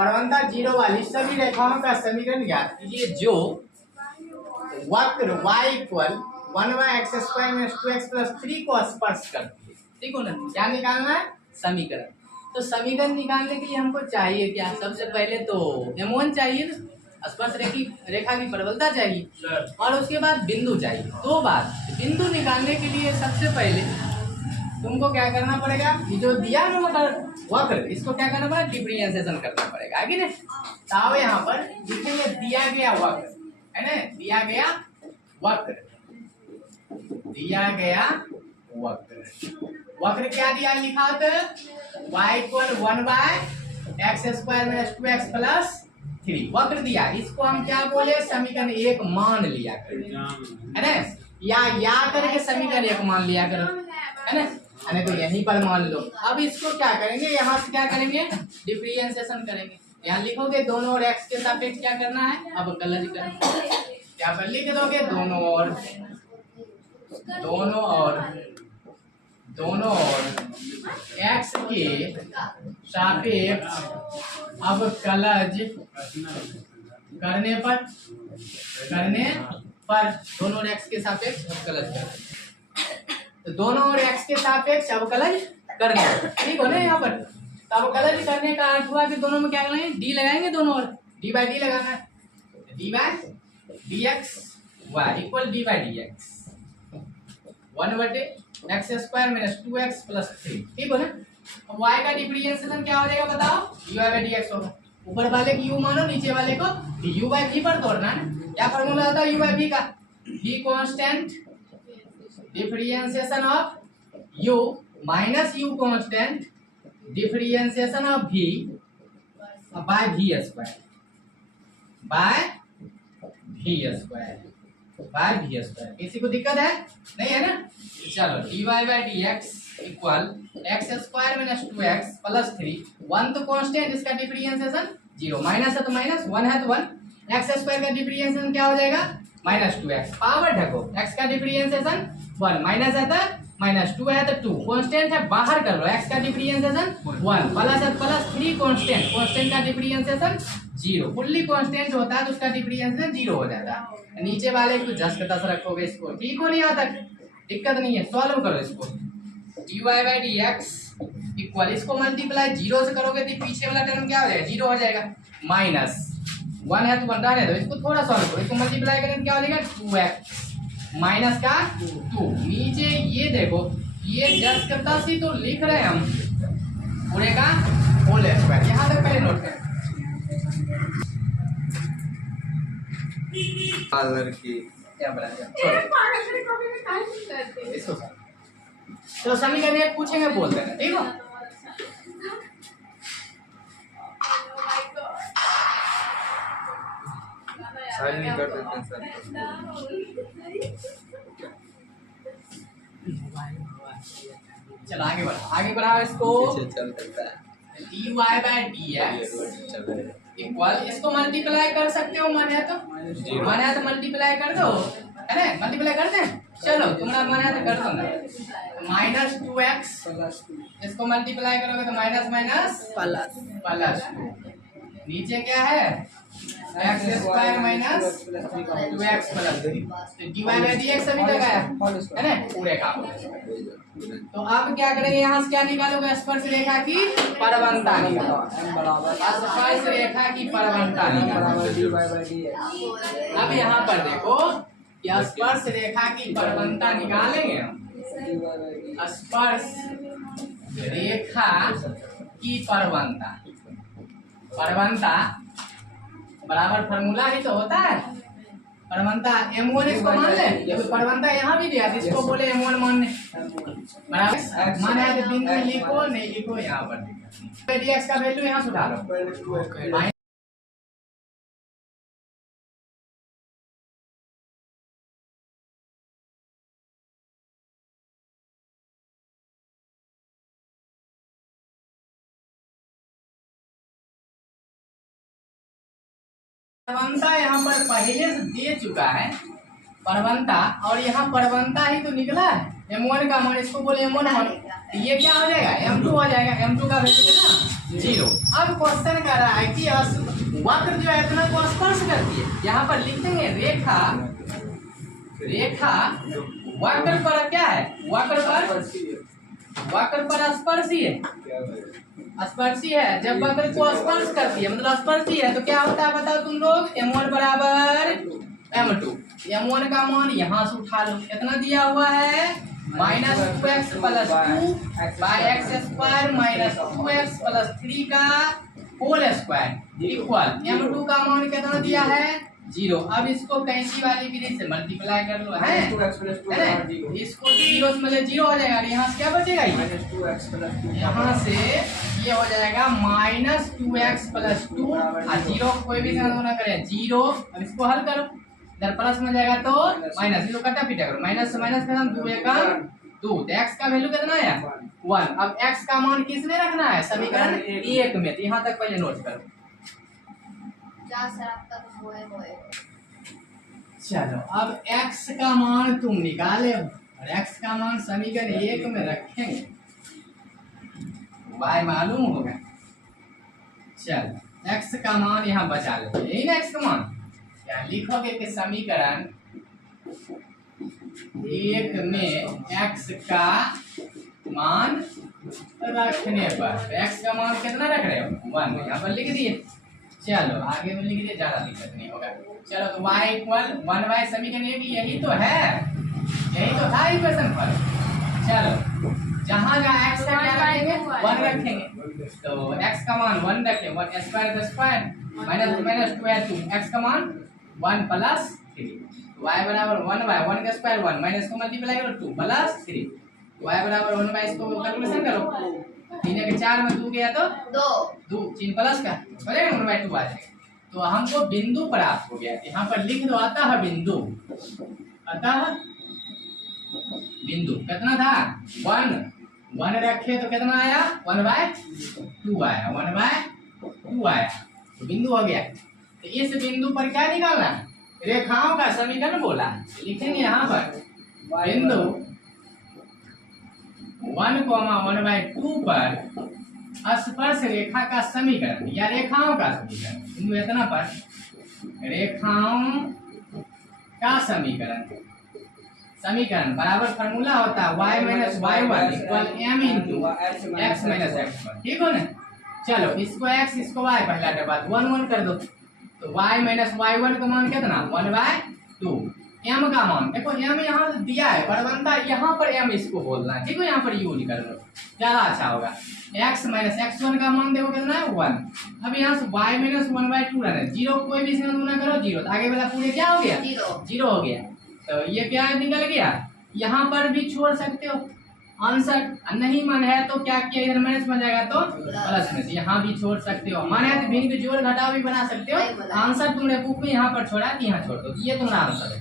परवंता zero वाली सभी रेखाओं का समीकरण ज्ञात कीजिए जो वक्र y इक्वल 1/x² - 2x + 3 को स्पर्श करती है। ठीक हो ना, क्या निकालना है? समीकरण। तो समीकरण निकालने के लिए हमको चाहिए क्या? सबसे पहले तो M1 चाहिए ना, स्पर्श रेखा की परवलता चाहिए और उसके बाद बिंदु चाहिए। दो बात, बिंदु निकालने के लिए सबसे पहले तुमको क्या करना पड़ेगा? ये जो दिया ना मतलब वक्र, इसको क्या करना पड़ेगा? डिफरेंशिएशन करना पड़ेगा, है कि नहीं? तो यहाँ पर लिखेंगे दिया गया वक्र, है ना, दिया गया वक्र, दिया गया वक्र। वक्र क्या दिया लिखा होता है? y इक्वल 1/x² - 2x + 3 वक्र दिया। इसको हम क्या बोले? समीकरण एक मान लिया करो, है ना, या करके समीकरण एक मान लिया करो, है ना, है तो यहीं पर मान लो। अब इसको क्या करेंगे? यहाँ से क्या करेंगे? डिफरेंशिएशन करेंगे। यहाँ लिखोगे दोनों और x के सापेक्ष क्या करना है? अब कलज करेंगे। क्या पर लिख दोगे? दोनों और x के सापेक्ष अब कलज करने पर दोनों और x के सापेक्ष अब कलज करने, तो दोनों और x के सापेक्ष अवकलज करने, ठीक हो ना यहाँ पर। तो अवकलज करने का अर्थ हुआ कि दोनों में क्या लगाएंगे? डी लगाएंगे, दोनों और डी/डी लगाना है। dy/dx y equal dy/dx 1/x² - 2x + 3, ठीक हो ना। अब y का डिफरेंशिएशन क्या हो जाएगा बताओ? dy/dx होगा। ऊपर वाले की u मानो, नीचे वाले को u/v पर तोड़ना है। क्या फॉर्मूला होता है u/v का? v constant differentiation of u minus u constant differentiation of v by v², किसी को दिक्कत है? नहीं है ना? चलो dy/dx इक्वल x² - 2x + 3, 1 तो कांस्टेंट, इसका डिफरेंशिएशन 0, माइनस है तो माइनस, 1 है तो 1, x² का डिफरेंशिएशन क्या हो जाएगा? -2x, पावर ढको, x का डिफरेंशिएशन 1, माइनस है तो माइनस, 2 है तो 2, कांस्टेंट है बाहर कर लो, x का डिफरेंशिएशन 1, प्लस है प्लस 3, कांस्टेंट का डिफरेंशिएशन 0, फुल्ली कांस्टेंट होता है तो उसका डिफरेंशिएशन 0 हो जाता है। नीचे वाले को 10 का 10 रखोगे, इसको ठीक हो नहीं आता, दिक्कत नहीं है, सॉल्व करो इसको। dy/dx इक्वल, इसको मल्टीप्लाई 0 से करोगे तो पीछे वाला टर्म क्या हो जाएगा? 0 हो जाएगा, माइनस 1 है तो 1 रहने दो, इसको थोड़ा सॉल्व करो, इसको मल्टीप्लाई करें तो क्या हो जाएगा? 2x माइनस का 2, नीचे ये देखो, ये 10 का 10 ही तो लिख रहे हैं हम, पूरे का होल स्क्वायर। यहाँ तक पहले नोट करें। तो समीकरण एक पूछेंगे बोल देना, ठीक हो? नहीं कर देते हैं सर। चलो आगे बढ़ाओ इसको। चल सकता है dy/dx इक्वल, इसको मल्टीप्लाई कर सकते हो, मन है तो मल्टीप्लाई कर दो, है ना, मल्टीप्लाई कर दें। चलो तुम्हारा मन है तो कर दो ना, -2x, इसको मल्टीप्लाई करोगे तो माइनस प्लस, नीचे क्या है? x² - 2x + 3, तो dy/dx सभी जगह है ना, पूरे का। तो अब क्या करेंगे? यहाँ से क्या निकालोगे? स्पर्श रेखा की परवलता निकालो, स्पर्श रेखा की परवलता निकालो। अब यहाँ पर देखो कि स्पर्श रेखा की परवलता निकालेंगे हम, स्पर्श रेखा की परवलता बराबर फॉर्मूला ही तो होता है, परवलता M1, इसको मान ले, परवलता यहाँ भी दिया, इसको बोले M1 मानने, बराबर माना है तो बिंदु लिखो, नहीं लिखो यहाँ पर dx का वैल्यू यहाँ से डालो, परवलता यहाँ पर पहले से दे चुका है परवलता, और यहाँ परवलता ही तो निकला है M1 का मान, इसको बोले M1 मान, ये क्या हो जाएगा? M2 हो जाएगा, M2 का वैल्यू कितना? 0। अब क्वेश्चन कर रहा है कि वक्र जो है इतना को स्पर्श करती है। यहाँ पर लिखेंगे रेखा वक्र पर क्या है, वक्र पर स्पर्शी है, स्पर्शी है। जब वक्र को स्पर्श करती है मतलब स्पर्शी है तो क्या होता है बताओ तुम लोग, m1 बराबर m2। m1 का मान यहाँ से उठा लो, कितना दिया हुआ है -2x + 2 bye x square -2x + 3 का होल स्क्वायर इक्वल m2 का मान कितना दिया है 0। अब इसको कैंची वाली विधि से मल्टीप्लाई कर लो है, इसको 0 से मतलब 0 हो जाएगा, यहाँ से क्या बचेगा, यहाँ से ये हो जाएगा -2x + 2 और 0 कोई भी संख्या ना करें 0। अब इसको हल करो, इधर प्लस में जाएगा तो माइनस, 0 कटा पिटा करो, माइनस से माइनस का 2 1 2, तो x का वैल्यू कितना है 1। अब x का मान किसमें रखना है, समीकरण 1 में। तो यहाँ तक पहले नोट करो। चलो अब x का मान तुम निकाले और x का मान समीकरण 1 में रखेंगे, y मालूम होगा। चलो x का मान यहाँ बचा लेते हैं, यही ना x का मान, क्या लिखोगे कि समीकरण 1 में x का मान रखने पर, x का मान कितना रख रहे हो 1, यहाँ पर लिख दिए। चलो आगे में लिख दिए, ज्यादा दिक्कत नहीं होगा। चलो तो y = 1y समीकरण यही तो है, यही तो था इक्वेशन पर। चलो जहाँ x का क्या रखेंगे 1 रखेंगे, तो x का मान 1 रखें, 1 स्क्वायर माइनस 2 है 2, x का मान 1 + 3, y बराबर 1 का स्क्वायर 1 माइनस को मल्टीप्लाई करो 2 + 3, y बराबर 1 इसको कैलकुलेशन करो, 3 के 4 में 2 गया तो 2 3 प्लस का हो जाएगा 1/2 आ जाएगा। तो हमको बिंदु प्राप्त हो गया, यहाँ पर लिख दो अतः बिंदु, अतः बिंदु कितना था 1 रखे तो कितना आया 1/2 आया, 1/2 आया, तो बिंदु हो गया। तो इस बिंदु पर क्या निकालना, रेखाओं का समीकरण बोला, लिखेंगे यहाँ पर बिंदु 1,1/2 पर स्पर्श रेखा का समीकरण या रेखाओं का समीकरण, बिंदु इतना पर रेखाओं का समीकरण बराबर फार्मूला होता है y - y1 = m × x - x1, ठीक हो ना। चलो इसको x इसको y पहला के बाद 1 1 कर दो, तो y - y1 का मान कितना 1/2, m का मान देखो m यहाँ दिया है पर बनता है यहाँ पर m इसको बोलना है, ठीक है, यहाँ पर यूज कर लो ज्यादा अच्छा होगा। x - x1 का मान देखो कितना है 1। अब यहाँ से y - 1/2 रहना है, 0 कोई भी संख्या गुना करो 0, तो आगे वाला पूरे क्या हो गया 0 हो गया। तो ये क्या निकल गया, यहाँ पर भी छोड़ सकते हो आंसर, नहीं मन है तो क्या किया इधर माइनस में जाएगा तो प्लस में, यहाँ भी छोड़ सकते हो, मन है तो भिन्न जोड़ घटाव भी बना सकते हो। आंसर तुमने बुक में यहाँ पर छोड़ा, यहाँ छोड़ दो, ये तुम्हारा आंसर है।